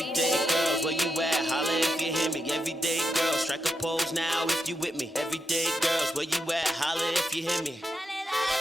Everyday girls, where you at? Holla if you hear me. Everyday girls, strike a pose now if you with me. Everyday girls, where you at? Holla if you hear me.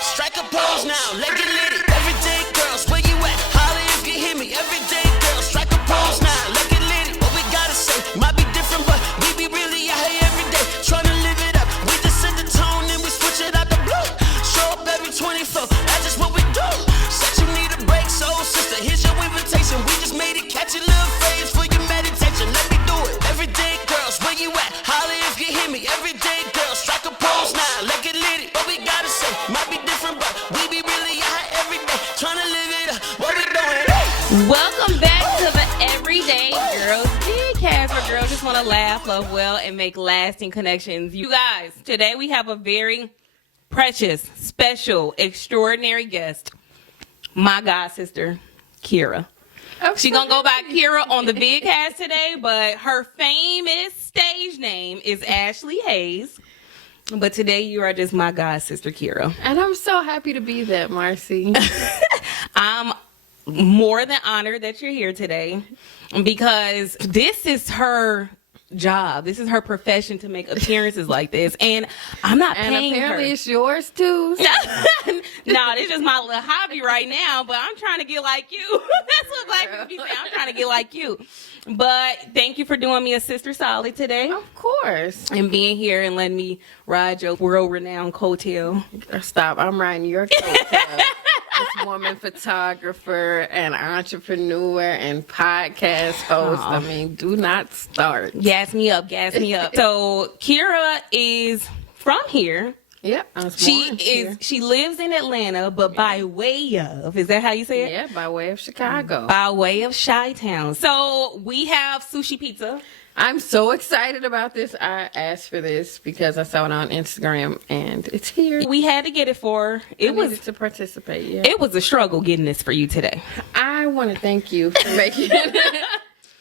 Strike a pose now, let get litty. Everyday girls, where you at? Holla if you hear me. Everyday girls, strike a pose now, let get litty. What we gotta say might be different, but we be really out here every day, trying to live it up. We just set the tone and we switch it out the blue. Show up every 24, that's just what we do. Said you need a break, soul sister, here's your invitation. We just made it catch a little phase for your meditation. Let me do it. Everyday girls, where you at? Holla if you hear me. Everyday girls, strike a pose now, let get litty. What we gotta say might be different, but we be really out here every day, trying to live it up. What we doing? Welcome back to the Everyday Girls podcast, where girls just want to laugh, love well, and make lasting connections. You guys, today we have a very precious, special, extraordinary guest, my god sister, Kiera. She's gonna go by Kiera on the vidcast today, but her famous stage name is Ashlee Haze. But today you are just my god sister, Kiera. And I'm so happy to be that, Marcy. I'm more than honored that you're here today because this is her job. This is her profession to make appearances like this. And I'm not paying her. And apparently it's yours too. No, this is just my little hobby right now, but I'm trying to get like you. That's what black people be saying. I'm trying to get like you. But thank you for doing me a sister solid today. Of course. And being here and letting me ride your world-renowned coattail. Stop. I'm riding your coattail. This woman photographer and entrepreneur and podcast host. I mean, do not start. Gas me up. So Kiera is from here. Yep, I was born here. She lives in Atlanta, but by way of, is that how you say it? Yeah, by way of Chicago. By way of Chi-Town. So we have sushi pizza. I'm so excited about this. I asked for this because I saw it on Instagram and it's here. We had to get it for I needed to participate. Yeah. It was a struggle getting this for you today. I want to thank you for making it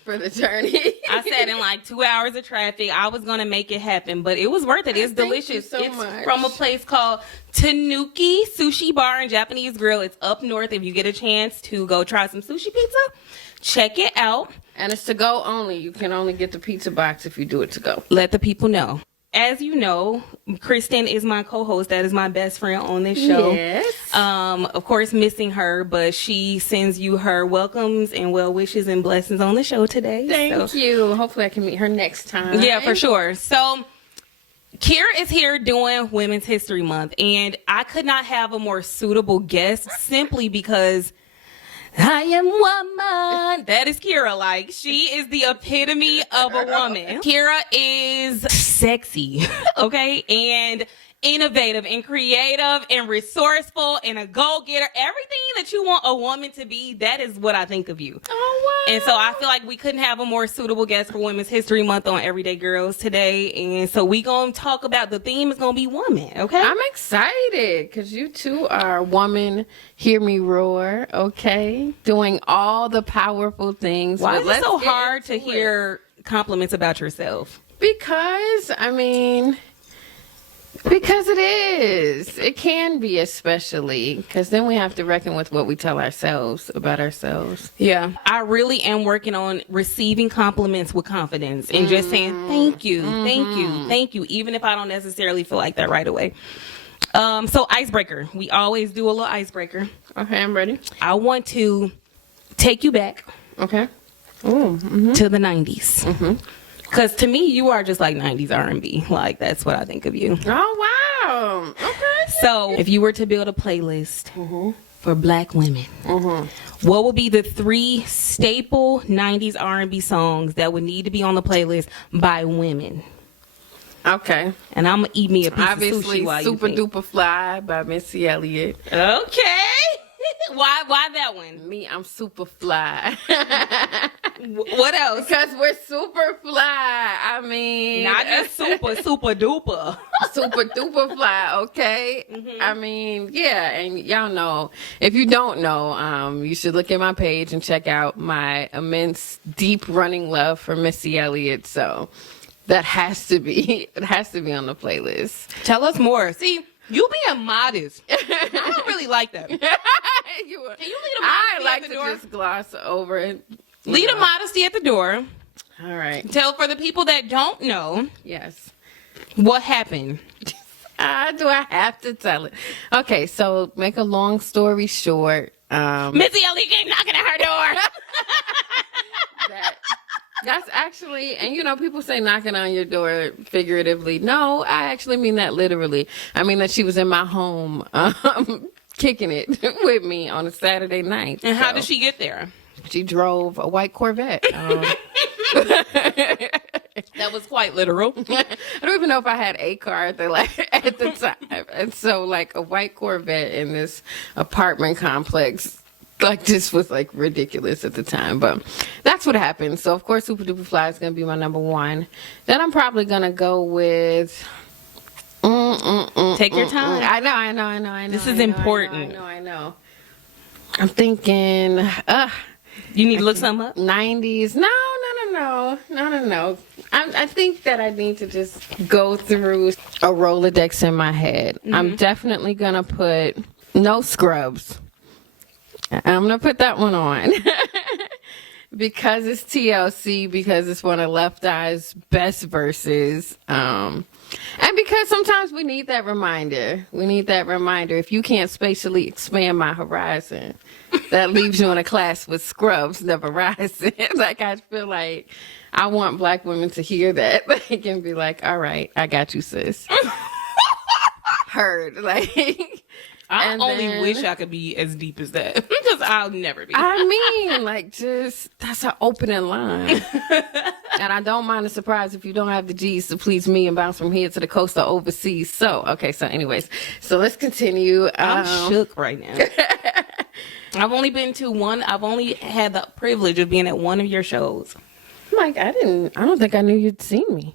for the journey. I sat in like 2 hours of traffic. I was going to make it happen, but it was worth it. It's delicious. Thank you so much. From a place called Tanuki Sushi Bar and Japanese Grill. It's up north. If you get a chance to go try some sushi pizza, check it out. And it's to go only. You can only get the pizza box if you do it to go. Let the people know. As you know, Kristen is my co-host. That is my best friend on this show. Yes. Of course, missing her, but she sends you her welcomes and well wishes and blessings on the show today. Thank you. Hopefully I can meet her next time. Yeah, for sure. So Kiera is here doing Women's History Month, and I could not have a more suitable guest simply because I am woman. That is Kiera. Like, she is the epitome of a woman. Kiera is sexy, okay? And innovative and creative and resourceful and a go-getter. Everything that you want a woman to be, that is what I think of you. Oh, wow. And so I feel like we couldn't have a more suitable guest for Women's History Month on Everyday Girls today. And so we going to talk about, the theme is going to be woman, okay? I'm excited because you two are woman, hear me roar, okay? Doing all the powerful things. Why But is it so let's get hard to into it. hear compliments about yourself? Because it is. It can be, especially because then we have to reckon with what we tell ourselves about ourselves. Yeah. I really am working on receiving compliments with confidence and just saying thank you, thank you, even if I don't necessarily feel like that right away. So icebreaker. We always do a little icebreaker. Okay, I'm ready. I want to take you back Okay. to the 90s. Because to me, you are just like 90s R&B. Like, that's what I think of you. Oh, wow. Okay. So if you were to build a playlist for black women, what would be the 3 staple 90s R&B songs that would need to be on the playlist by women? Okay. And I'm going to eat me a piece Obviously, of sushi while Super you think. Duper Fly by Missy Elliott. Okay. Why that one? Me, I'm super fly. What else? Because we're super fly. I mean, Not just super duper. super duper fly, okay? I mean, yeah, and y'all know. If you don't know, you should look at my page and check out my immense, deep running love for Missy Elliott. So that has to be, it has to be on the playlist. Tell us more. See, you being modest. I don't really like that. Can you leave the I modesty like at to the door? just gloss over it. Leave the modesty at the door. All right. Tell for the people that don't know Yes. what happened. Do I have to tell it? Okay, so make a long story short. Missy Elliott came knocking at her door. That's actually, and you know, people say knocking on your door figuratively. No, I actually mean that literally. I mean that she was in my home, kicking it with me on a Saturday night. And how did she get there? She drove a white Corvette. That was quite literal. I don't even know if I had a car at the time. And so like a white Corvette in this apartment complex, like this was like ridiculous at the time. But that's what happened. So of course Super Duper Fly is going to be my number one. Then I'm probably going to go with... Take your time. I know. This is important. I know. I'm thinking... You need to look something up? 90s. No. I think that I need to just go through a Rolodex in my head. I'm definitely going to put No Scrubs. I'm going to put that one on. Because it's TLC, because it's one of Left Eye's best verses. And because sometimes we need that reminder. If you can't spatially expand my horizon, that leaves you in a class with scrubs, never rising. Like, I feel like I want Black women to hear that. They can be like, all right, I got you, sis. Heard. Like, I only wish I could be as deep as that. Because I'll never be. I mean, like, just, that's an opening line. And I don't mind a surprise if you don't have the G's to please me and bounce from here to the coast or overseas. So, okay, so anyways. So let's continue. I'm shook right now. I've only had the privilege of being at one of your shows. Mike, I don't think I knew you'd seen me.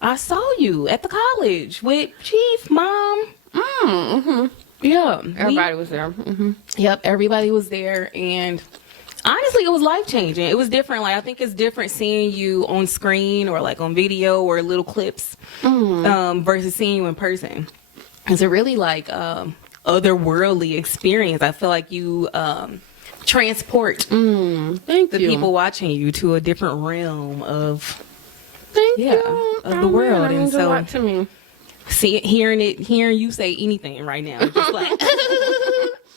I saw you at the college with Chief, Mom. Mm-hmm. Yeah. Everybody was there. Mm-hmm. Yep, everybody was there. And honestly, it was life-changing. It was different. Like, I think it's different seeing you on screen or like on video or little clips versus seeing you in person. It's a really like otherworldly experience. I feel like you transport Thank the you. people watching you to a different realm of Thank yeah, you. of the world. That And means a so lot to me. hearing you say anything right now, it's just like,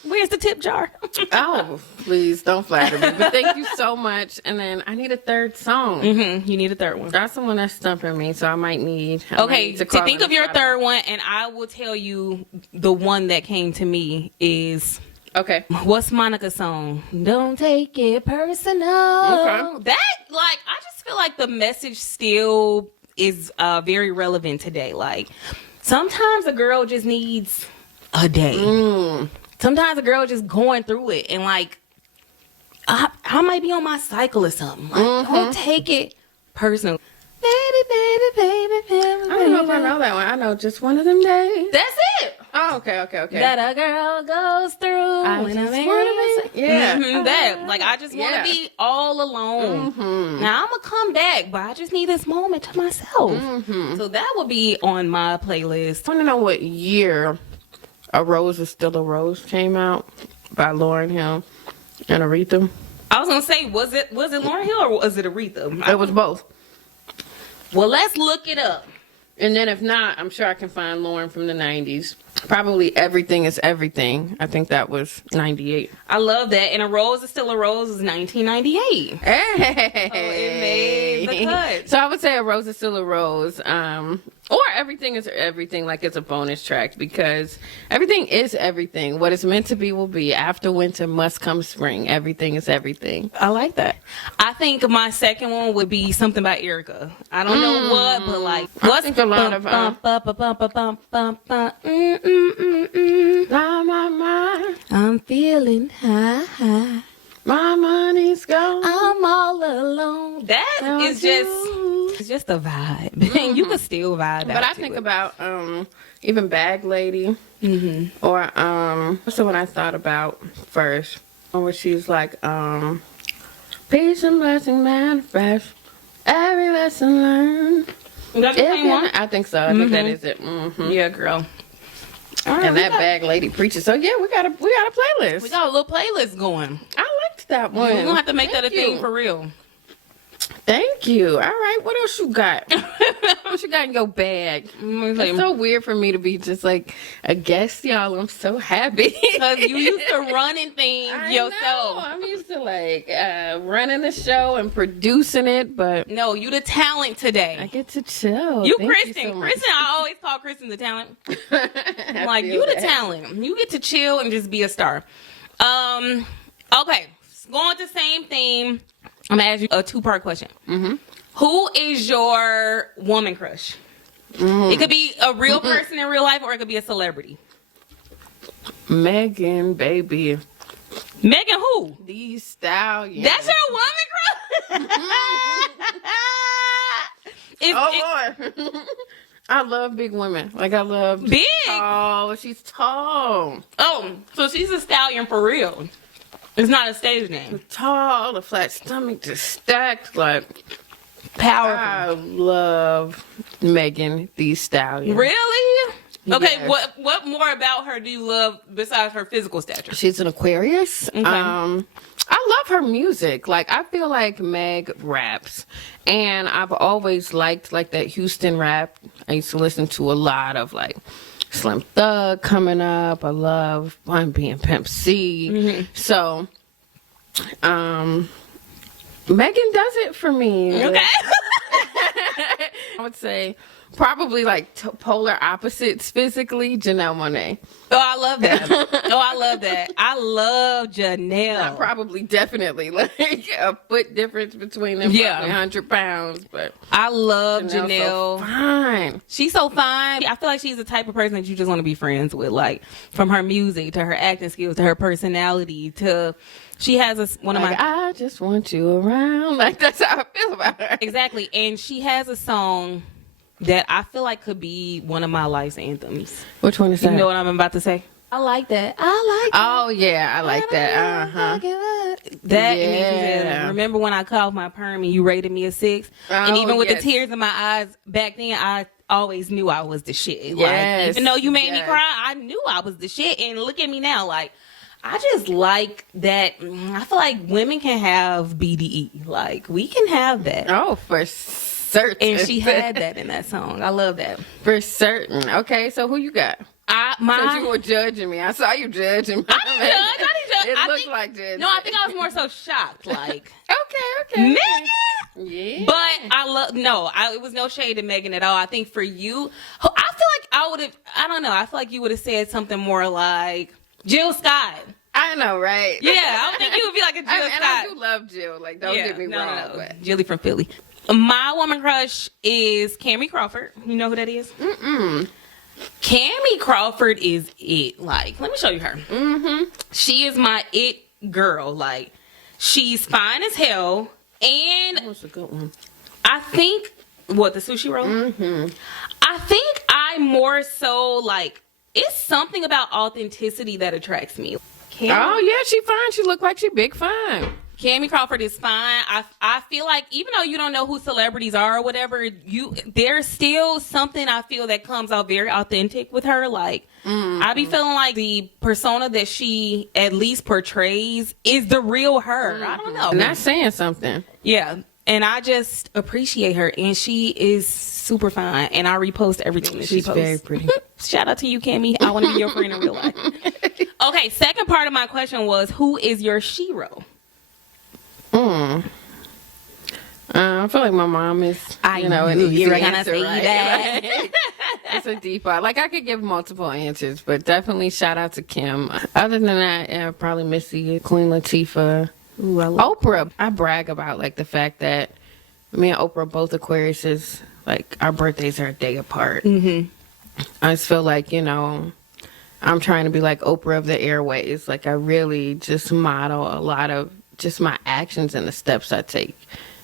where's the tip jar? Oh, please don't flatter me. But thank you so much. And then I need a third song. You need a third one. That's the one that's stumping me, so I might need. Okay, to think of your third one, and I will tell you the one that came to me is. Okay. What's Monica's song? Don't take it personal. Okay. That, like, I just feel like the message still is very relevant today. Like, sometimes a girl just needs a day. Sometimes a girl just going through it, and like, I might be on my cycle or something. Like, don't take it personal. Baby, baby, baby, baby. I don't know if I know that one. I know just one of them days. That's it. Oh, okay. That a girl goes through. I when just I'm wanna be- yeah. That, like, I just want to be all alone. Now I'm gonna come back, but I just need this moment to myself. So that would be on my playlist. I want to know what year A Rose Is Still a Rose came out by Lauryn Hill and Aretha. I was gonna say, was it Lauryn Hill or was it Aretha? It was both. Well, let's look it up. And then if not, I'm sure I can find Lauren from the 90s. Probably Everything Is Everything. I think that was 98. I love that. And A Rose Is Still a Rose is 1998. Hey! Oh, it made the cut. So I would say A Rose Is Still a Rose. Or Everything Is Everything, like it's a bonus track, because everything is everything. What is meant to be will be. After winter must come spring. Everything is everything. I like that. I think my second one would be something by Erica. I don't know what, but like, I think a lot of I'm feeling high. My money's gone. I'm all alone. That is it's just a vibe. And you can still vibe. But I think about even Bag Lady, or what's the one I thought about first? Where she's like, peace and blessing manifest, every lesson learned. That's the same one? I think so. I think that is it. Yeah, girl. And that Bag Lady preaches. So yeah, we got a playlist. We got a little playlist going. I like to that one. We're gonna have to make that a Thank thing you. for real. Thank you. All right. What else you got? What you got in your bag? It's so weird for me to be just like a guest, y'all. I'm so happy. Because you used to running things I yourself. know. I'm used to like running the show and producing it, but No, you the talent I today. get to chill. You Thank Kristen. so much. Kristen, I always call Kristen the talent. I Like, feel you the that. talent. You get to chill and just be a star. Okay. Going with the same theme. I'm gonna ask you a 2-part question. Mm-hmm. Who is your woman crush? Mm-hmm. It could be a real person in real life, or it could be a celebrity. Megan, baby. Megan who? These stallions. That's your woman crush? Oh, Lord. I love big women. Like, I love Big? tall. She's tall. Oh, so she's a stallion for real. It's not a stage name. Tall, the flat stomach, just stacked. Like, Powerful. I love Megan Thee Stallion. Really? Okay, Yes. what more about her do you love besides her physical stature? She's an Aquarius. Okay. I love her music. Like, I feel like Meg raps, and I've always liked like that Houston rap. I used to listen to a lot of like Slim Thug coming up. I love Bun B and Pimp C. Mm-hmm. So, Megan does it for me. Okay. I would say probably like polar opposites physically. Janelle Monáe. Oh, I love that. I love that. I love Janelle. Not probably, definitely like a foot difference between them. Yeah. Probably 100 pounds, but I love Janelle's Janelle. so fine. She's so fine. I feel like she's the type of person that you just want to be friends with. Like, from her music to her acting skills to her personality to she has one of Like, my I just want you around. Like, that's how I feel about her. exactly, and she has a song that I feel like could be one of my life's anthems. Which one is that? You know what I'm about to say? I like that. I like Oh yeah, I like that. that. That and then she said, Yeah. remember when I called my perm and you rated me a 6? And Oh, even with yes. the tears in my eyes back then, I always knew I was the shit. Yes. Like, even though you made me Yes. cry, I knew I was the shit. And look at me now, like. I just like that. I feel like women can have BDE. Like, we can have that. Oh, for certain. And she had that in that song. I love that. For certain. Okay, so who you got? Since you were judging me, I saw you judging me. I didn't judge. I didn't judge. It I looked think- like judging. No, I think I was more so shocked. Like, Okay. Megan? Yeah. But I love, it was no shade to Megan at all. I think for you, I feel like I would have, I don't know, I feel like you would have said something more like Jill Scott. I know, right? Yeah, I would think you would be like a Jill And Scott. I do love Jill. Like, don't get me wrong. But Jilly from Philly. My woman crush is Cammie Crawford. You know who that is? Mm-mm. Cammie Crawford is it. Like, let me show you her. Mm-hmm. She is my it girl. Like, she's fine as hell. And That was a good one. I think, what, the sushi roll? Mm-hmm. I think I more so, like, it's something about authenticity that attracts me. Oh, yeah, she fine. She look like she big fine. Cammie Crawford is fine. I feel like even though you don't know who celebrities are or whatever, there's still something I feel that comes out very authentic with her. Like, I be feeling like the persona that she at least portrays is the real her. I don't know. And that's saying something. Yeah. And I just appreciate her. And she is super fine. And I repost everything that she She's posts. very pretty. Shout out to you, Cammie. I want to be your friend in real life. Okay, second part of my question was, who is your shero? I feel like my mom is, I an knew easy you were gonna answer, say right? that. Like, it's a deep one. Like, I could give multiple answers, but definitely shout out to Kim. Other than that, probably Missy, Queen Latifah. Ooh, I love Oprah. I brag about, like, the fact that me and Oprah, both Aquariuses, like, our birthdays are a day apart. Mm-hmm. I just feel like, I'm trying to be like Oprah of the airways. Like, I really just model a lot of just my actions and the steps I take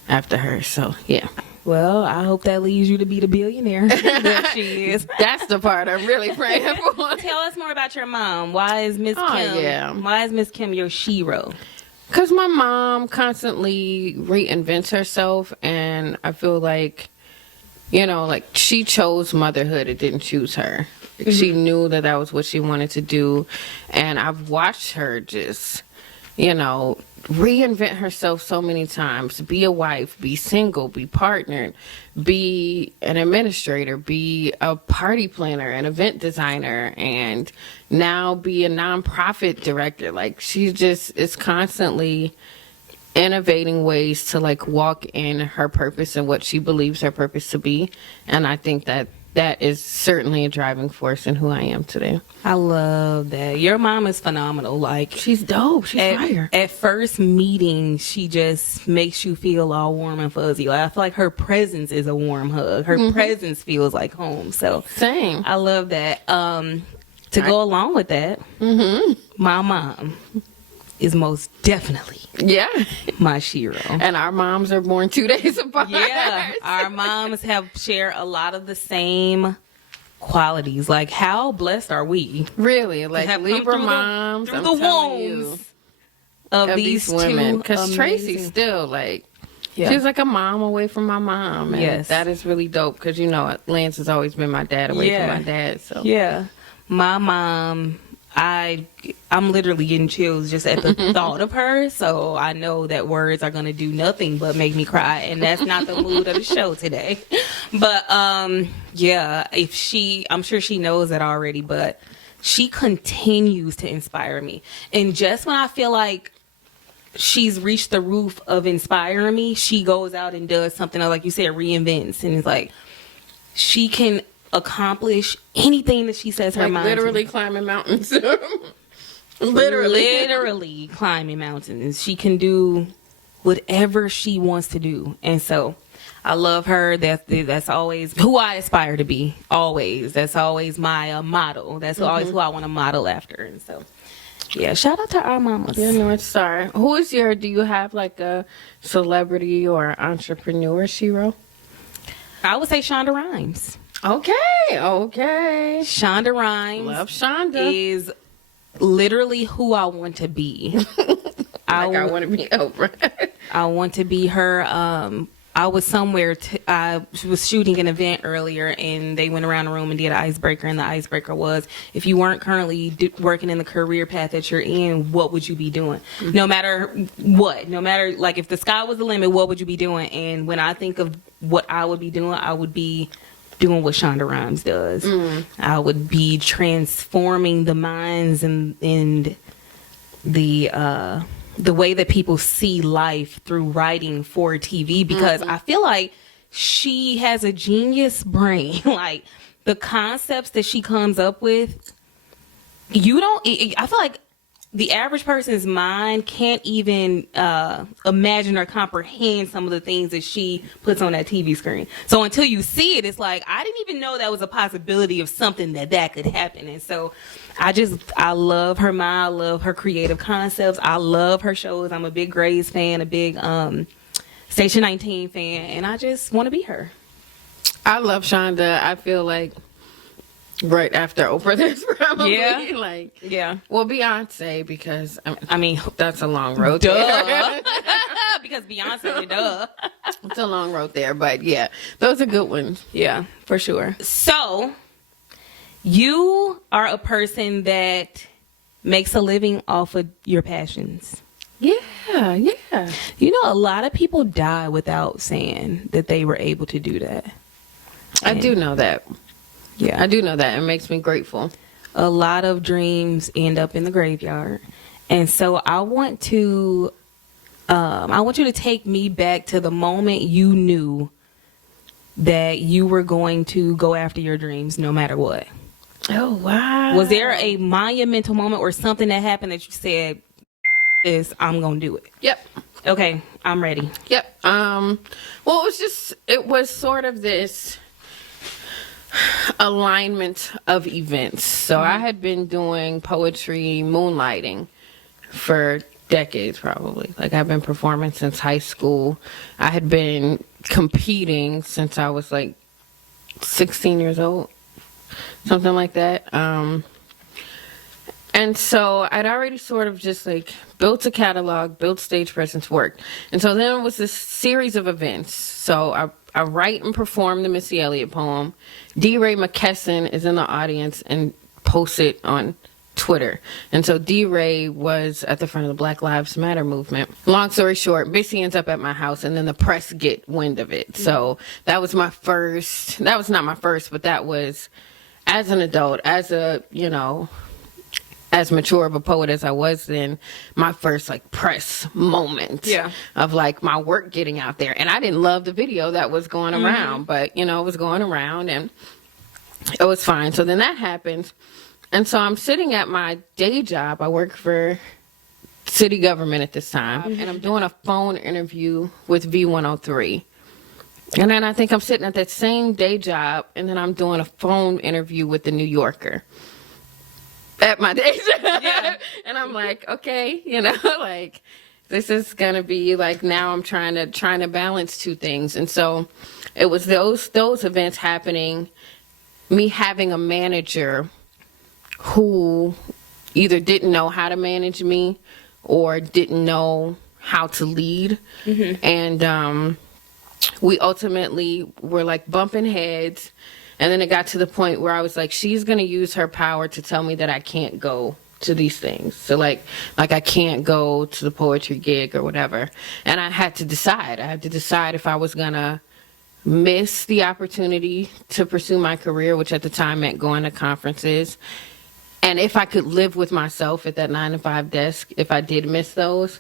after her. So, yeah. Well, I hope that leads you to be the billionaire that she is. That's the part I'm really praying for. Tell us more about your mom. Why is Miss Oh, Kim? yeah. Why is Miss Kim your shero? Because my mom constantly reinvents herself, and I feel like, like she chose motherhood. It didn't choose her. She knew that was what she wanted to do, and I've watched her just you know, reinvent herself so many times, be a wife, be single, be partnered, be an administrator, be a party planner, an event designer, and now be a nonprofit director. Like, she just is constantly innovating ways to like walk in her purpose and what she believes her purpose to be. And I think that is certainly a driving force in who I am today. I love that. Your mom is phenomenal. Like, She's dope. She's fire. at first meeting, she just makes you feel all warm and fuzzy. Like, I feel like her presence is a warm hug. Her presence feels like home. So Same. I love that. To go along with that, my mom is most definitely Yeah. my shero. And our moms are born 2 days apart. Yeah, our moms share a lot of the same qualities. Like, how blessed are we? Really, like have come Libra through moms, through I'm the telling you, wombs of these women. two Because Tracy's amazing- still like, Yeah. she's like a mom away from my mom. And Yes. that is really dope because, you know, Lance has always been my dad away from my dad. So Yeah, my mom, I'm literally getting chills just at the thought of her. So I know that words are gonna do nothing but make me cry, and that's not the mood of the show today. But yeah, I'm sure she knows that already, but she continues to inspire me. And just when I feel like she's reached the roof of inspiring me, she goes out and does something, like you said, reinvents, and it's like she can accomplish anything that she says her like mind literally to. climbing mountains. Literally climbing mountains. She can do whatever she wants to do, and so I love her. That's always who I aspire to be. Always, that's always my model. That's always who I want to model after. And so, yeah, shout out to our mamas. Your North Star. Do you have like a celebrity or entrepreneur, shero? I would say Shonda Rhimes. Okay. Shonda Rhimes Love Shonda. is literally who I want to be. I want to be Oprah. I want to be her. I was somewhere. I was shooting an event earlier, and they went around the room and did an icebreaker. And the icebreaker was, if you weren't currently working in the career path that you're in, what would you be doing? No matter what, no matter, like, if the sky was the limit, what would you be doing? And when I think of what I would be doing, I would be doing what Shonda Rhimes does. I would be transforming the minds and the way that people see life through writing for TV, because I feel like she has a genius brain. Like, the concepts that she comes up with, I feel like the average person's mind can't even imagine or comprehend some of the things that she puts on that TV screen. So until you see it, it's like, I didn't even know that was a possibility of something that could happen. And so I love her mind. I love her creative concepts. I love her shows. I'm a big Grey's fan, a big Station 19 fan, and I just want to be her. I love Shonda. I feel like right after Oprah, that's probably well, Beyonce, because I mean, that's a long road. duh. Because Beyonce, duh. It's a long road there, but yeah, those are good ones. Yeah, for sure. So, you are a person that makes a living off of your passions. Yeah. You know, a lot of people die without saying that they were able to do that. I do know that. Yeah. I do know that. It makes me grateful. A lot of dreams end up in the graveyard. And so I want you to take me back to the moment you knew that you were going to go after your dreams no matter what. Oh, wow. Was there a monumental moment or something that happened that you said, I'm going to do it? Yep. Okay, I'm ready. Yep. Well, it was sort of this alignment of events. So I had been doing poetry moonlighting for decades, probably. Like, I've been performing since high school. I had been competing since I was like 16 years old, something like that. And so I'd already sort of just like built a catalog, built stage presence, worked. And so then it was this series of events. So I write and perform the Missy Elliott poem. D. Ray McKesson is in the audience and posts it on Twitter. And so D-Ray was at the front of the Black Lives Matter movement. Long story short, Bissy ends up at my house, and then the press get wind of it. So that was not my first, but that was, as an adult, as a, you know, as mature of a poet as I was then, my first like press moment of like my work getting out there. And I didn't love the video that was going around, but you know, it was going around and it was fine. So then that happens. And so I'm sitting at my day job. I work for city government at this time, and I'm doing a phone interview with V103. And then I think I'm sitting at that same day job, and then I'm doing a phone interview with the New Yorker at my day job. Yeah. And I'm like, okay, you know, like this is gonna be like, now I'm trying to balance two things. And so it was those events happening, me having a manager who either didn't know how to manage me or didn't know how to lead. And we ultimately were like bumping heads. And then it got to the point where I was like, she's going to use her power to tell me that I can't go to these things. So like I can't go to the poetry gig or whatever. And I had to decide. I had to decide if I was going to miss the opportunity to pursue my career, which at the time meant going to conferences. And if I could live with myself at that 9-to-5 desk, if I did miss those.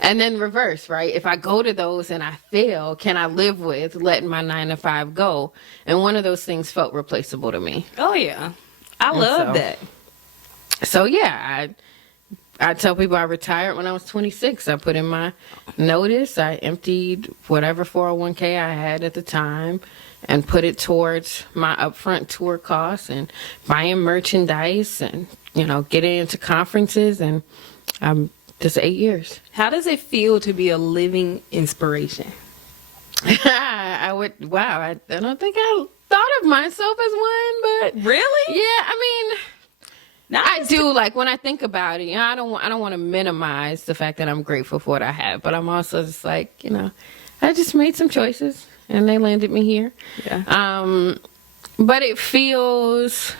And then reverse, right? If I go to those and I fail, can I live with letting my 9-to-5 go? And one of those things felt replaceable to me. Oh, yeah. I love that. So, yeah, I tell people I retired when I was 26. I put in my notice. I emptied whatever 401k I had at the time and put it towards my upfront tour costs and buying merchandise and, you know, getting into conferences. And just 8 years. How does it feel to be a living inspiration? I don't think I thought of myself as one, but really? Yeah, I mean, I do, like, when I think about it, you know, I don't want to minimize the fact that I'm grateful for what I have, but I'm also just like, you know, I just made some choices and they landed me here. Yeah. But it feels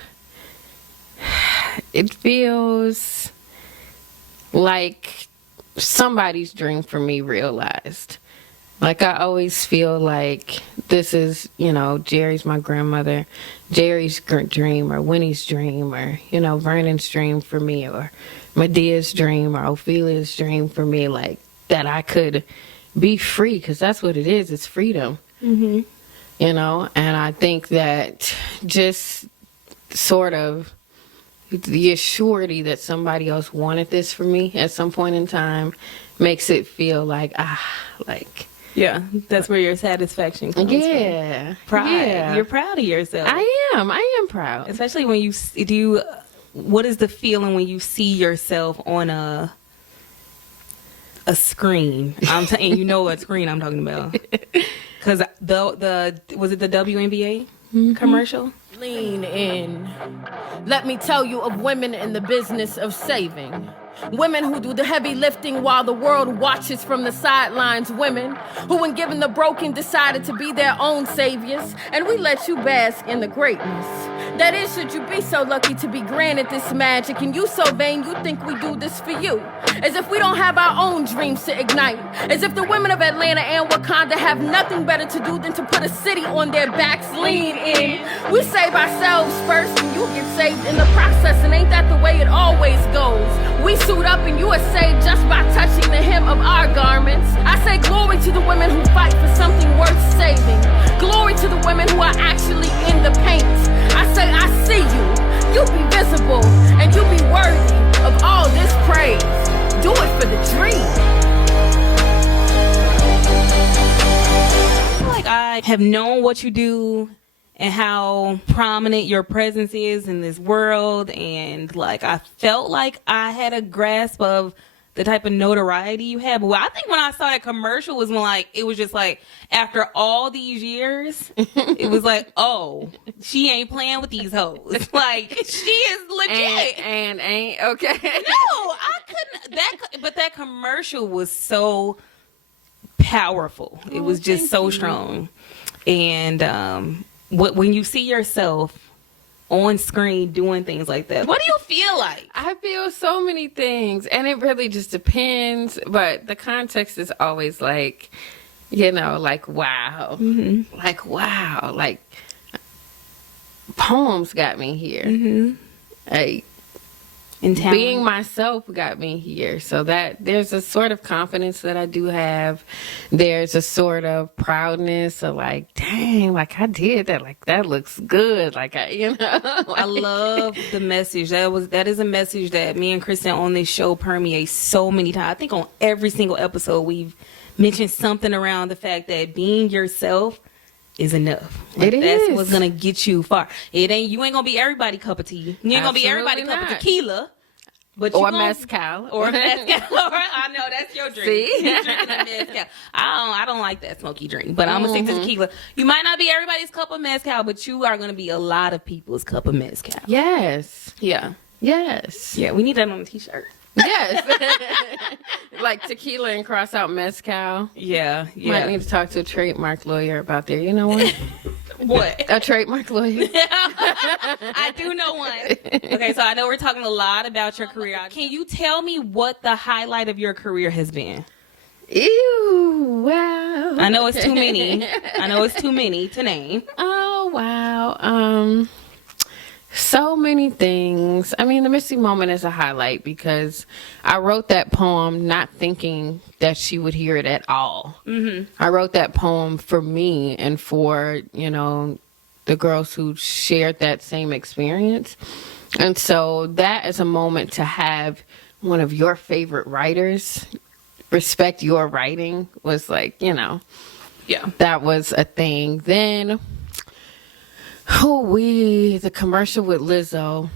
like somebody's dream for me realized. Like, I always feel like this is, you know, Jerry's my grandmother, Jerry's dream, or Winnie's dream, or, you know, Vernon's dream for me, or Medea's dream, or Ophelia's dream for me, like, that I could be free, because that's what it is. It's freedom. You know, and I think that just sort of the assurity that somebody else wanted this for me at some point in time makes it feel like, yeah, that's where your satisfaction comes from. Pride. Yeah. You're proud of yourself. I am proud. Especially when you do. What is the feeling when you see yourself on a screen? And you know what screen I'm talking about. Because was it the WNBA commercial? Lean in. Let me tell you of women in the business of saving. Women who do the heavy lifting while the world watches from the sidelines. Women who, when given the broken, decided to be their own saviors. And we let you bask in the greatness. That is, should you be so lucky to be granted this magic, and you so vain you think we do this for you. As if we don't have our own dreams to ignite. As if the women of Atlanta and Wakanda have nothing better to do than to put a city on their backs. Lean in. We save ourselves first and you get saved in the process. And ain't that the way it always goes? We suit up and you are saved just by touching the hem of our garments. I say glory to the women who fight for something worth saving. Glory to the women who are actually in the paint. I say I see you. You be visible and you be worthy of all this praise. Do it for the dream. I feel like I have known what you do and how prominent your presence is in this world, and like I felt like I had a grasp of the type of notoriety you have. But I think when I saw that commercial was when, like, it was just like, after all these years, it was like, oh, she ain't playing with these hoes. Like, she is legit. And ain't okay. No, I couldn't. But that commercial was so powerful. It was just so strong. And when you see yourself on screen doing things like that? What do you feel like? I feel so many things, and it really just depends. But the context is always like, you know, like wow, like wow, like poems got me here. Like In town. being myself got me here. So that there's a sort of confidence that I do have. There's a sort of proudness of like, dang, like I did that. Like that looks good. Like you know, I love the message. That is a message that me and Kristen on this show permeate so many times. I think on every single episode we've mentioned something around the fact that being yourself is enough. Like, It that's is. what's gonna get you far. You ain't gonna be everybody cup of tea. You ain't gonna be everybody Absolutely cup of not. tequila. But or you gonna, mezcal, or mezcal. I know that's your drink. See? You drinking a mezcal. I don't like that smoky drink, but I'm gonna stick to tequila. You might not be everybody's cup of mezcal, but you are gonna be a lot of people's cup of mezcal. Yes, Yeah, yes, yeah. We need that on a t-shirt. yes. Like tequila and cross out mezcal. Yeah, Might need to talk to a trademark lawyer about that. You know what? What? A trademark lawyer. I do know one. Okay, so I know we're talking a lot about your career. Can you tell me what the highlight of your career has been? Ew! Wow. I know it's too many. I know it's too many to name. Oh wow. So many things. I mean, the Missy moment is a highlight because I wrote that poem not thinking that she would hear it at all. I wrote that poem for me and for, you know, the girls who shared that same experience. And so that is a moment to have one of your favorite writers respect your writing was like, you know, Yeah. that was a thing. Then the commercial with Lizzo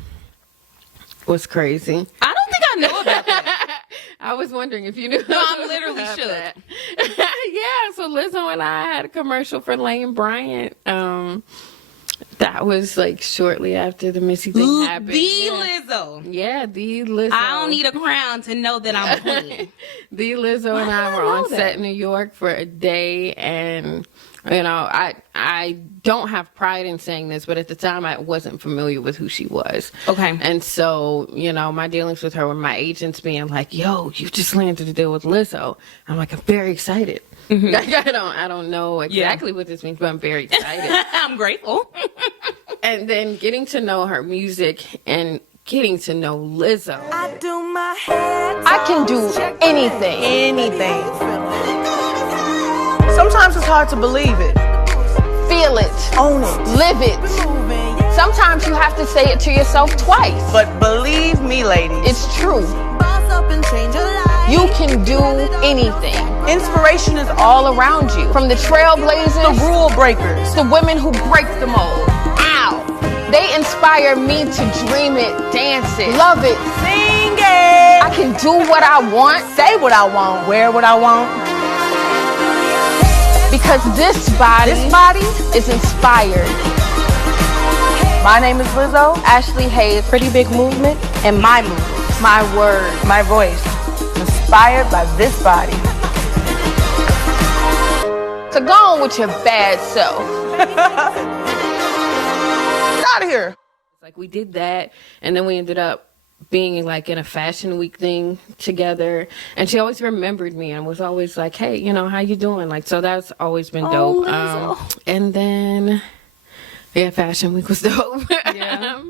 was crazy. I don't think I know about that. I was wondering if you knew. No, I'm literally about shook. that. Yeah, so Lizzo and I had a commercial for Lane Bryant. That was like shortly after the Missy thing happened. The Yeah. Lizzo. Yeah, the Lizzo. I don't need a crown to know that I'm a queen. The Lizzo and I were on set in New York for a day, and you know, I don't have pride in saying this, but at the time I wasn't familiar with who she was. Okay. And so, you know, my dealings with her were my agents being like, "Yo, you just landed a deal with Lizzo." I'm like, I'm very excited. Like, I don't know exactly what this means, but I'm very excited. I'm grateful. And then getting to know her music and getting to know Lizzo. I can do anything. Anything. Sometimes it's hard to believe it. Feel it. Own it. Live it. Sometimes you have to say it to yourself twice. But believe me, ladies, It's true. You can do anything. inspiration is all around you. From the trailblazers, The rule breakers. the women who break the mold. Ow! They inspire me to dream it, dance it, love it. Sing it. I can do what I want Say what I want, wear what I want. because this body is inspired. My name is Lizzo. Ashlee Haze, Pretty big movement and my movement. my word. My voice. Inspired by this body. So go on with your bad self. Get out of here. Like we did that, and then we ended up being like in a fashion week thing together, and she always remembered me and was always like, "Hey, you know, how you doing?" Like, so that's always been dope. Lizzo. And then fashion week was dope. Yeah.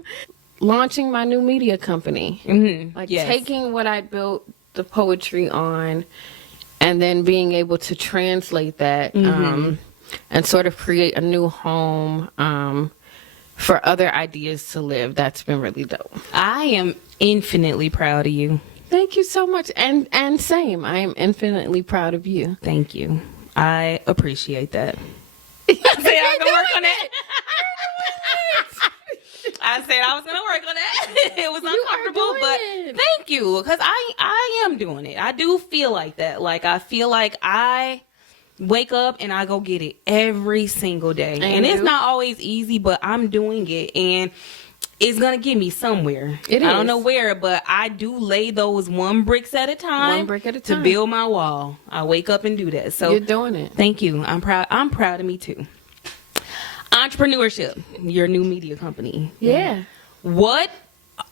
Launching my new media company, like Yes. taking what I built the poetry on, and then being able to translate that and sort of create a new home for other ideas to live. That's been really dope. I am infinitely proud of you. Thank you so much. And same, I am infinitely proud of you. Thank you. I appreciate that. I said I was gonna work on that. I said I was gonna work on that. It was uncomfortable, doing but it. thank you, because I am doing it. I do feel like that. Like I feel like I wake up and I go get it every single day, and it's you? not always easy, but I'm doing it, and it's gonna get me somewhere. I don't is. know where, but I do lay those one bricks at a time. One brick at a to time. build my wall. I wake up and do that. So You're doing it. thank you. I'm proud. I'm proud of me too. Entrepreneurship, your new media company. Yeah. What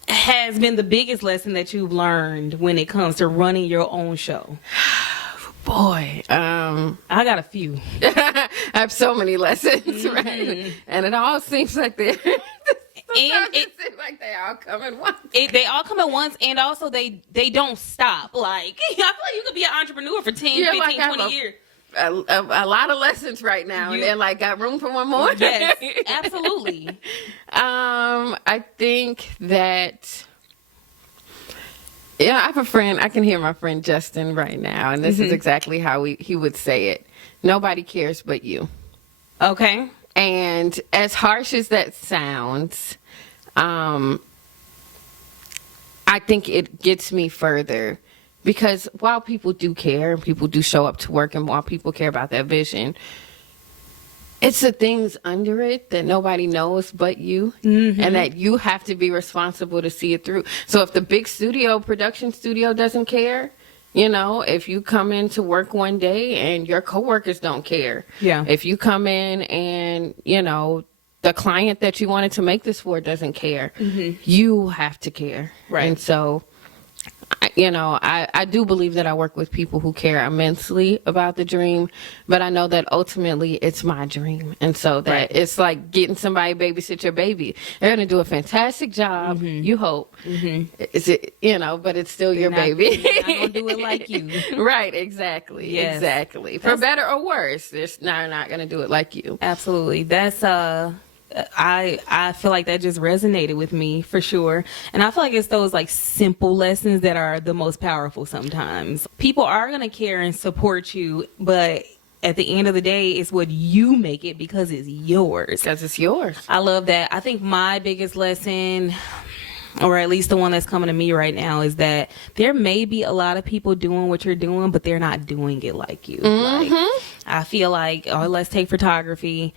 has been the biggest lesson that you've learned when it comes to running your own show? Boy, I got a few. I have so many lessons, right? And it all seems like they're it seems like they all come at once. They all come at once, and also they don't stop. Like, I feel like you could be an entrepreneur for 10, 15, 20 years. A lot of lessons right now, and then like got room for one more. Yes, absolutely. I think that I have a friend. I can hear my friend Justin right now, and this is exactly how he would say it. Nobody cares but you. Okay. And as harsh as that sounds, I think it gets me further. Because while people do care and people do show up to work and while people care about that vision, it's the things under it that nobody knows but you, and that you have to be responsible to see it through. So if the big production studio doesn't care, if you come in to work one day and your coworkers don't care, if you come in and, the client that you wanted to make this for doesn't care, you have to care. Right. And so I do believe that I work with people who care immensely about the dream, but I know that ultimately it's my dream. And so that it's like getting somebody babysit your baby. They're going to do a fantastic job, you hope. Is it, but it's still your baby. They're not going to do it like you. Right, exactly. Yes. Exactly. For better or worse, they're not going to do it like you. Absolutely. That's I feel like that just resonated with me for sure. And I feel like it's those like simple lessons that are the most powerful sometimes. People are going to care and support you, but at the end of the day, it's what you make it because it's yours. Because it's yours. I love that. I think my biggest lesson, or at least the one that's coming to me right now, is that there may be a lot of people doing what you're doing, but they're not doing it like you. Like, I feel like, let's take photography.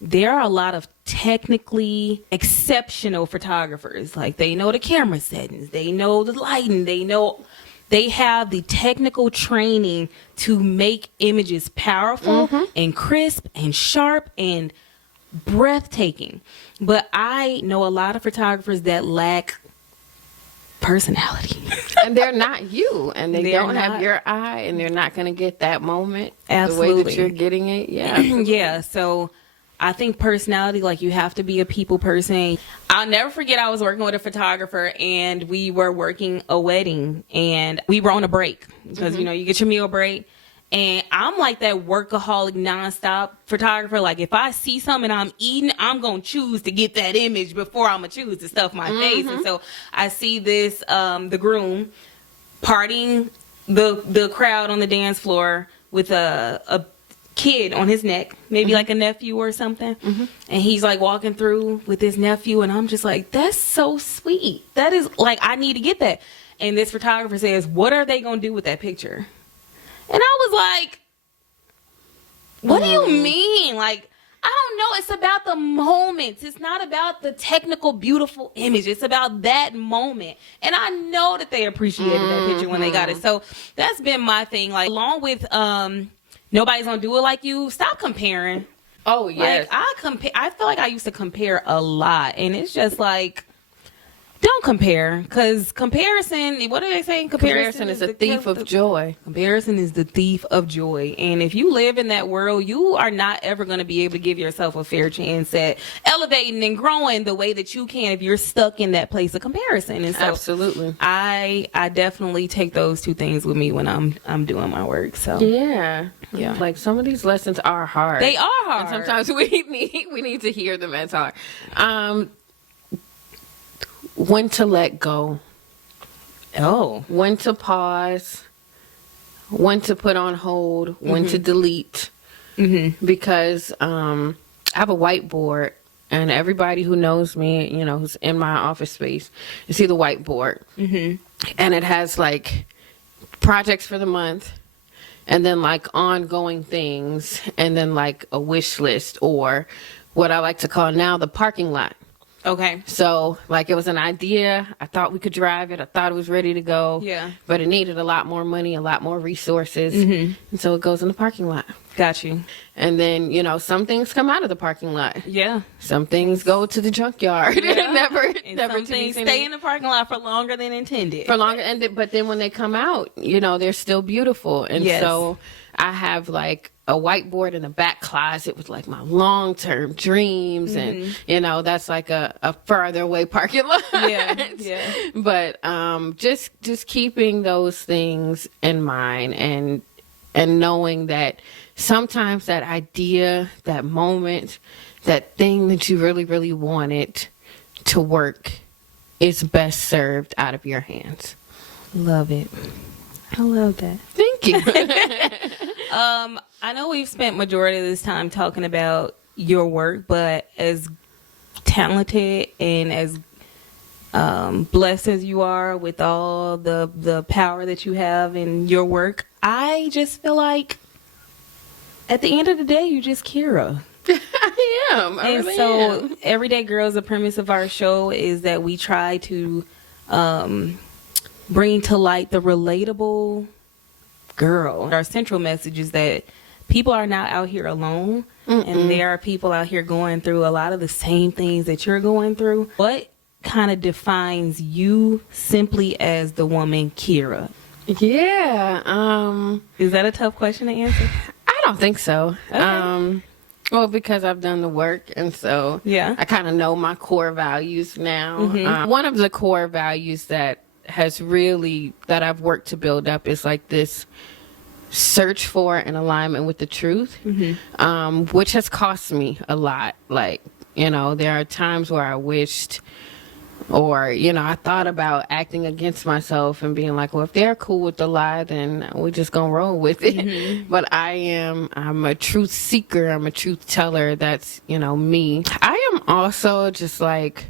There are a lot of technically exceptional photographers. Like, they know the camera settings, they know the lighting, they have the technical training to make images powerful and crisp and sharp and breathtaking. But I know a lot of photographers that lack personality. And they're not you, and they don't have your eye, and they're not going to get that moment the way that you're getting it. Yeah. Yeah. So I think personality, like, you have to be a people person. I'll never forget, I was working with a photographer and we were working a wedding and we were on a break because, you get your meal break. And I'm like that workaholic nonstop photographer. Like, if I see something I'm eating, I'm going to choose to get that image before I'm going to choose to stuff my face. And so I see this, the groom partying the crowd on the dance floor with a kid on his neck, maybe like a nephew or something. And he's like walking through with his nephew, and I'm just like, that's so sweet. That is like, I need to get that. And this photographer says, what are they going to do with that picture? And I was like, what do you mean? Like, I don't know. It's about the moments. It's not about the technical, beautiful image. It's about that moment. And I know that they appreciated that picture when they got it. So that's been my thing. Like, along with nobody's gonna do it like you. Stop comparing. Oh, yes. Like, I feel like I used to compare a lot, and it's just like, don't compare, because comparison, what do they say? Comparison is a thief of joy. Comparison is the thief of joy. And if you live in that world, you are not ever going to be able to give yourself a fair chance at elevating and growing the way that you can if you're stuck in that place of comparison. And so absolutely, I definitely take those two things with me when I'm doing my work. So yeah. Like, some of these lessons are hard. They are hard. And sometimes we need to hear them as hard. When to let go. When to pause. When to put on hold. When to delete. Because I have a whiteboard, and everybody who knows me, who's in my office space, you see the whiteboard. And it has like projects for the month, and then like ongoing things, and then like a wish list, or what I like to call now the parking lot. Okay. So, like, it was an idea. I thought we could drive it. I thought it was ready to go. Yeah. But it needed a lot more money, a lot more resources. And so it goes in the parking lot Got you. And then, you know, some things come out of the parking lot. Yeah. Some things go to the junkyard. never And never some to be things seen stay in the parking lot for longer than intended. for longer. But then when they come out, you know, they're still beautiful. And Yes. so I have like a whiteboard in the back closet with like my long-term dreams. And, you know, that's like a further away parking lot. Yeah. But just keeping those things in mind and knowing that sometimes that idea, that moment, that thing that you really, really wanted to work is best served out of your hands. Love it. I love that. Thank you. I know we've spent majority of this time talking about your work, but as talented and as blessed as you are with all the power that you have in your work, I just feel like at the end of the day, you're just Kiera. I am. I And really so, am. Everyday Girls, the premise of our show is that we try to bring to light the relatable girl. Our central message is that people are not out here alone, and there are people out here going through a lot of the same things that you're going through. What kind of defines you simply as the woman Kiera? Yeah. Is that a tough question to answer? I don't think so. Okay. Well, because I've done the work, and so Yeah. I kind of know my core values now. One of the core values that I've worked to build up is like this search for an alignment with the truth, which has cost me a lot. Like, you know, there are times where I wished, or, you know, I thought about acting against myself and being like, well, if they're cool with the lie, then we're just gonna roll with it. But I'm a truth seeker. I'm a truth teller. That's, you know, me. I am also just like,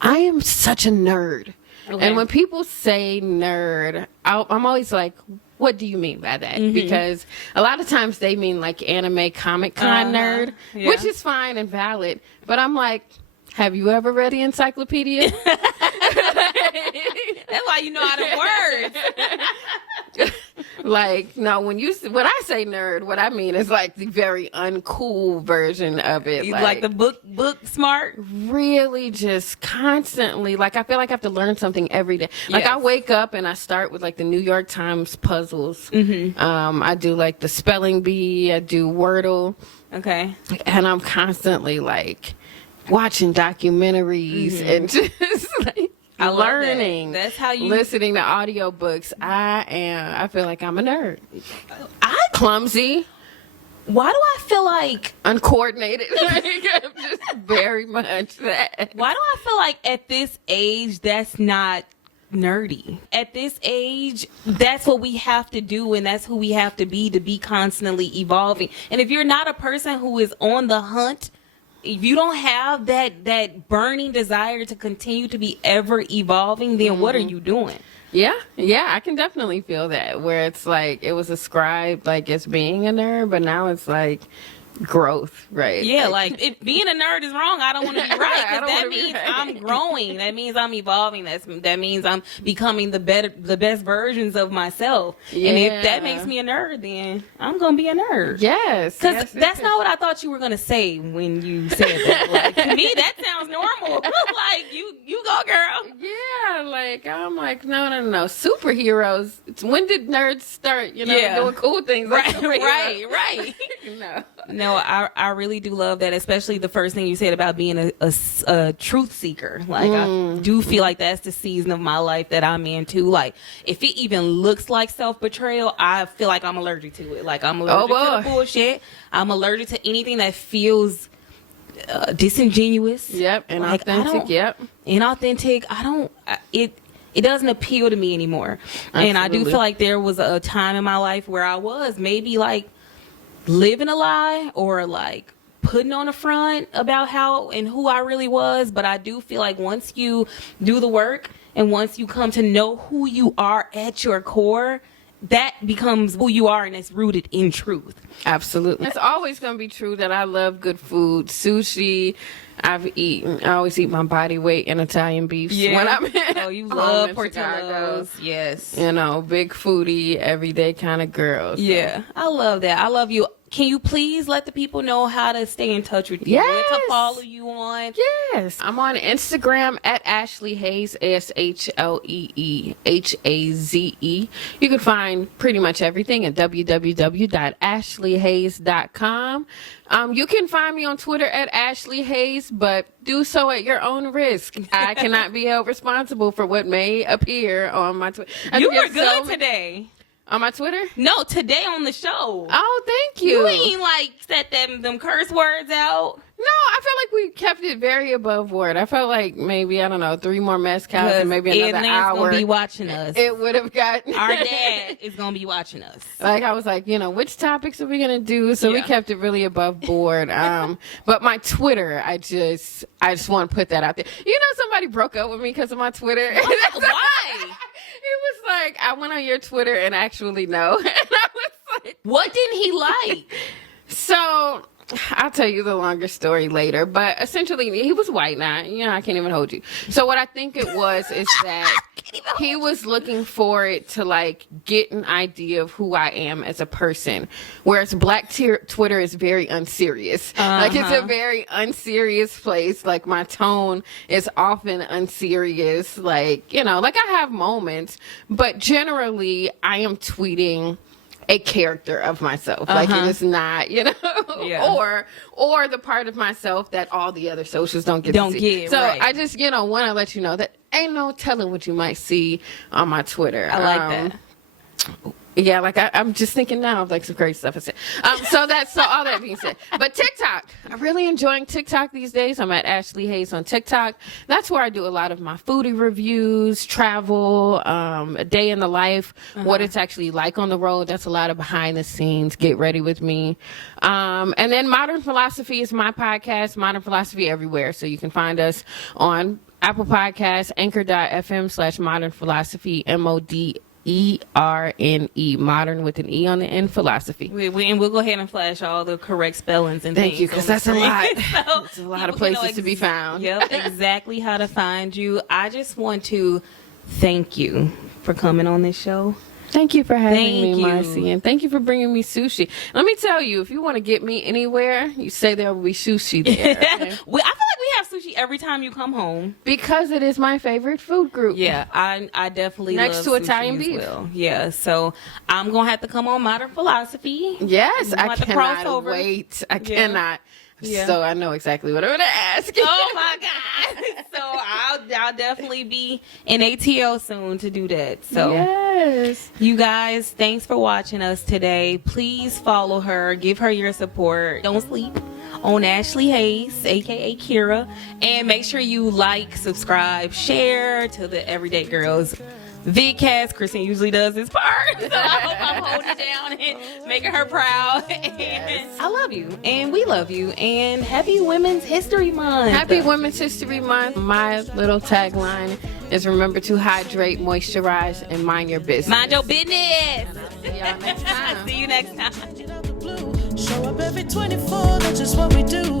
I am such a nerd. Okay. And when people say nerd, I'm always like, what do you mean by that? Because a lot of times they mean like anime comic kind nerd, Yeah. which is fine and valid. But I'm like, have you ever read the encyclopedia? That's why you know how to words. Like, no, when I say nerd, what I mean is like the very uncool version of it. Like the book smart. Really just constantly, like, I feel like I have to learn something every day. Like, Yes. I wake up and I start with like the New York Times puzzles. I do like the spelling bee, I do Wordle, Okay. and I'm constantly like watching documentaries and just like I love that. learning. That's how you- listening to audiobooks. I feel like I'm a nerd. I'm clumsy, Why do I feel like uncoordinated. Like, I'm just very much that. Why do I feel like at this age that's not nerdy? At this age, that's what we have to do, and that's who we have to be constantly evolving. And if you're not a person who is on the hunt, if you don't have that burning desire to continue to be ever evolving, then what are you doing? Yeah, I can definitely feel that, where it's like it was ascribed like as being a nerd, but now it's like growth, right? Yeah, like if being a nerd is wrong, I don't want to be right, I because don't that wanna be means right. I'm growing. That means I'm evolving. That means I'm becoming the best versions of myself. And if Yeah. that makes me a nerd, then I'm gonna be a nerd. Yes, Because that's not what I thought you were gonna say when you said that. Like, to me, that sounds normal. Like you go, girl. Yeah, like I'm like no. Superheroes. When did nerds start? You know, Yeah. doing cool things like superheroes? right. No. No, I really do love that, especially the first thing you said about being a truth seeker. Like, I do feel like that's the season of my life that I'm in too. Like, if it even looks like self-betrayal, I feel like I'm allergic to it. Like, I'm allergic to the bullshit. I'm allergic to anything that feels disingenuous. Yep, and Like, I authentic. don't- Yep. Inauthentic. It doesn't appeal to me anymore. And I do Absolutely. feel like there was a time in my life where I was maybe like living a lie or like putting on a front about how and who I really was. But I do feel like once you do the work and once you come to know who you are at your core, that becomes who you are, and it's rooted in truth. Absolutely. It's always going to be true that I love good food. Sushi. I always eat my body weight in Italian beefs when I'm Oh, you home love in Chicago. portillos. Yes. You know, big foodie, everyday kind of girls. Yeah, I love that. I love you. can you please let the people know how to stay in touch with you? Where to Yes. follow you on? Yes. I'm on Instagram at Ashlee Haze, ASHLEEHAZE. You can find pretty much everything at www.ashleehaze.com. You can find me on Twitter at Ashlee Haze, but do so at your own risk. I cannot be held responsible for what may appear on my Twitter. You were good today. On my Twitter? No, today on the show. Oh, thank you. You ain't like set them curse words out. No, I feel like we kept it very above board. I felt like maybe, I don't know, 3 more mezcals and maybe another Atlanta's hour. gonna be watching us. It would have gotten Our dad is gonna be watching us. Like, I was like, which topics are we gonna do? So we Yeah. kept it really above board. But my Twitter, I just want to put that out there. Somebody broke up with me because of my Twitter. Why? It was like, I went on your Twitter and actually no. And I was like, What didn't he like? so I'll tell you the longer story later, but essentially he was white now. I can't even hold you. So what I think it was is that he was looking for it to like get an idea of who I am as a person, whereas Black Twitter is very unserious. Like it's a very unserious place. Like my tone is often unserious. Like I have moments, but generally I am tweeting a character of myself. Like it is not, Yeah. or the part of myself that all the other socials don't get to see. So right. I just, want to let you know that ain't no telling what you might see on my Twitter. I like that. Yeah, like I'm just thinking now of like some crazy stuff I said. So all that being said. But TikTok, I'm really enjoying TikTok these days. I'm at Ashlee Haze on TikTok. That's where I do a lot of my foodie reviews, travel, a day in the life, what it's actually like on the road. That's a lot of behind the scenes. Get ready with me. And then Modern Philosophy is my podcast, Modern Philosophy everywhere. So you can find us on Apple Podcasts, anchor.fm/Modern Philosophy, MODERNE, modern with an E on the end, philosophy. And we'll go ahead and flash all the correct spellings and Thank things you, because on the that's a screen. lot. So It's a lot of people can know places to be found. Yep, exactly how to find you. I just want to thank you for coming on this show. Thank you for having Thank me, you. Marcy, and thank you for bringing me sushi. Let me tell you, if you want to get me anywhere, you say there will be sushi there. Okay? I feel like we have sushi every time you come home. Because it is my favorite food group. Yeah, I definitely Next love to Italian sushi as beef. well. Yeah, so I'm gonna have to come on Modern Philosophy. Yes, We'll I have to cross cannot over. wait. I cannot. Yeah. So I know exactly what I'm going to ask. Oh my God! So I'll definitely be in ATL soon to do that. So Yes. you guys, thanks for watching us today. Please follow her, give her your support. Don't sleep on Ashlee Haze, aka Kiera, and make sure you like, subscribe, share to the Everyday Girls vidcast. Kristen usually does this part, so I'm holding it down and making her proud. And I love you, and we love you, and happy Women's History Month. Happy Women's History Month. My little tagline is remember to hydrate, moisturize, and mind your business. Mind your business. See y'all next time. See you next time. Show up every 24, that's just what we do.